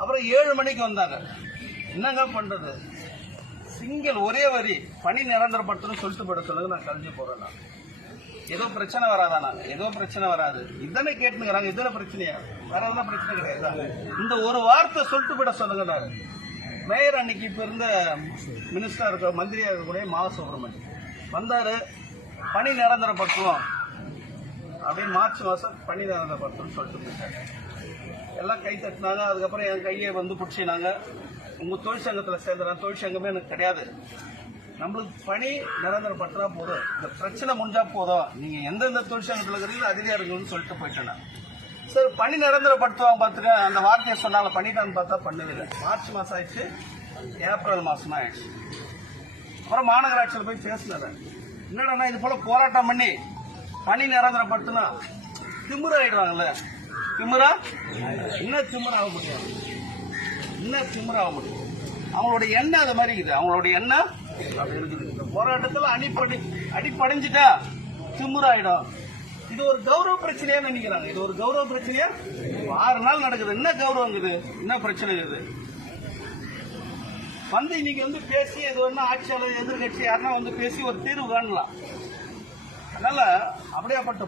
அப்புறம் 7 மணிக்கு வந்தாங்க. என்னங்க பண்றது, சிங்கிள் ஒரே வரி பணி நிரந்தரப்படுத்தணும் சொல்லிட்டு போட சொல்லுங்க, நான் கழிஞ்சு போறேன். நான் ஏதோ பிரச்சனை வராதானா? ஏதோ பிரச்சனை வராது, இதனை கேட்டுங்கிறாங்க. இதன பிரச்சனையா? வேற எதுனா பிரச்சனை கிடையாது. இந்த ஒரு வார்த்தை சொல்லிட்டு போட சொல்லுங்க. நான் மேயர் அன்னைக்கு இப்ப இருந்த மினிஸ்டரா இருக்க மந்திரியா இருக்கக்கூடிய மா சுப்பிரமணியன் வந்தாரு, பணி நிரந்தரப்படுத்துவோம் அப்படின்னு மார்ச் மாசம் பணி நிரந்தரப்படுத்தணும்னு சொல்லிட்டு போயிட்டாங்க. எல்லாம் கை தட்டினாங்க. அதுக்கப்புறம் என் கையை வந்து பிடிச்சினாங்க. உங்க தொழிற்சங்கத்தில் சேர்ந்துறாங்க. தொழிற்சங்கமே எனக்கு கிடையாது, நம்மளுக்கு பணி நிரந்தரப்படுத்தினா போதும், இந்த பிரச்சனை முடிஞ்சா போதும், நீங்க எந்தெந்த தொழிற்சங்கத்தில் இருக்கிறீங்களோ அதிலே இருக்குன்னு சொல்லிட்டு போயிட்டேன். சரி, பணி நிரந்தரப்படுத்துவாங்க பார்த்துக்க, அந்த வார்த்தையை சொன்னாங்க. பண்ணிட்டான்னு பார்த்தா பண்ணதில்லை. மார்ச் மாசம் ஆயிடுச்சு, ஏப்ரல் மாசம் ஆயிடுச்சு. அப்புறம் மாநகராட்சியில் போய் பேசினேன். என்னடா இது போல போராட்டம் பண்ணி பணி நிரந்தரப்படுத்தினா திமிர ஆயிடுவாங்கல்ல. திமிரா என்ன திமிர ஆக முடியும்? என்ன திமிர ஆக முடியும்? அவங்களுடைய எண்ணம் அது மாதிரி இருக்குது. அவங்களுடைய எண்ணம் இந்த போராட்டத்தில் அடிப்படைஞ்சிட்டா திமிராயிடும். இது ஒரு கௌரவ பிரச்சனையா நினைக்கிறாங்க. இது ஒரு கௌரவ பிரச்சனையா? 6 நாள் நடக்குது, என்ன கௌரவம் இருக்குது? என்ன பிரச்சனை இருக்குது? வந்து இன்னைக்கு வந்து பேசி இது ஒண்ணு ஆட்சியாளர் எதிர்கட்சி யாருன்னா வந்து பேசி ஒரு தீர்வு காணலாம். அதனால அப்படியேப்பட்ட